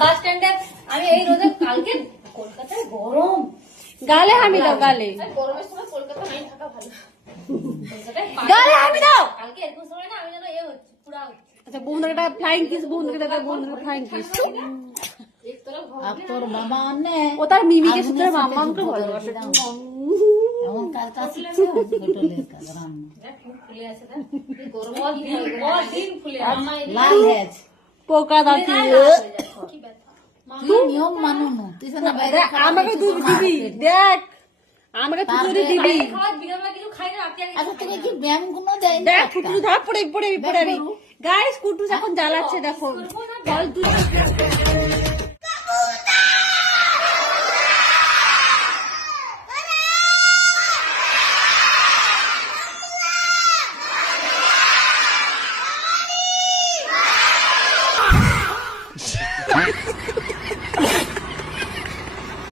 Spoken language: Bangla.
বাস স্ট্যান্ডে আমি এই রোদে কালকে কলকাতায় গরম গালে হামি দাও গালে গরমের সময় কলকাতা নাই থাকা ভালো গালে হামি দাও কালকে এরকম সময় না আমি যেন এ হচ্ছে পুরা আচ্ছা বন্ধুকে একটা ফ্লাইং কিস বন্ধুকে দাদা বন্ধুকে ফ্লাইং কিস এক তরফ আর তোর মামা আনে ও তার মিমিকে শুধু মাম্মাকে ভালোবাসে এমন কাজ কাজ শিখছে হোটেলের কাজ রান্না ফুলে আছে না গরম দিন ফুলে লাল হয়েছে পোকা দাঁতি কি ব্যথা তুই নিয়ম মানু না তুই না বাইরে আমাকে দুধ দিবি দেখ আমাকে তুই দিবি খাওয়া বিনা কিছু খাই না রাতে আগে আচ্ছা তোকে কি ব্যায়াম গুলো দেয় না দেখ কুটু ধর পড়ে গাইস কুটু এখন জ্বালাচ্ছে দেখো বল তুই